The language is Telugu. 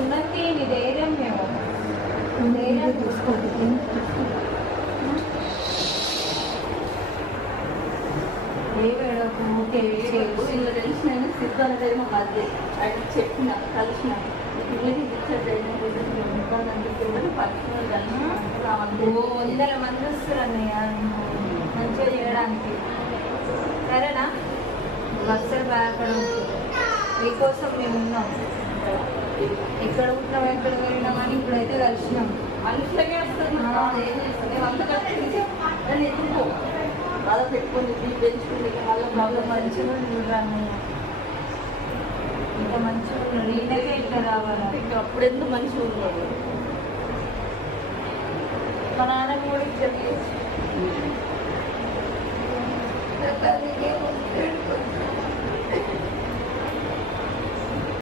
ఉన్నది నీ ధైర్యం మేము ధైర్యం చూసుకోండి. ఇలా తెలిసిన సిద్ధాంత మా మధ్య అది చెప్పిన కలిసిన పిల్లలకి వందల మంది వస్తారు అన్నయ్య మంచిగా చేయడానికి. సరేనా? అస్సలు భయపడవద్దు, మీకోసం మేము ఉన్నాం. ఎక్కడ ఉంటున్నాం ఎక్కడ వెళ్ళినామని ఇప్పుడైతే కలిసినాం. మనుషులకే వస్తుంది. ఏం చేస్తుంది అంత కట్టించి దాన్ని ఎదుర్కో బాధ పెట్టుకుని పెంచుకుంది మళ్ళీ ప్రాబ్లం మంచిగా చూడాలి, ఇంకా మంచిగా ఉన్నాడు. ఈయనకే ఇట్లా రావాలా? ఇంకా అప్పుడు ఎందుకు మంచిగా ఉన్నాడు. మా నాన్న కూడా చెప్పి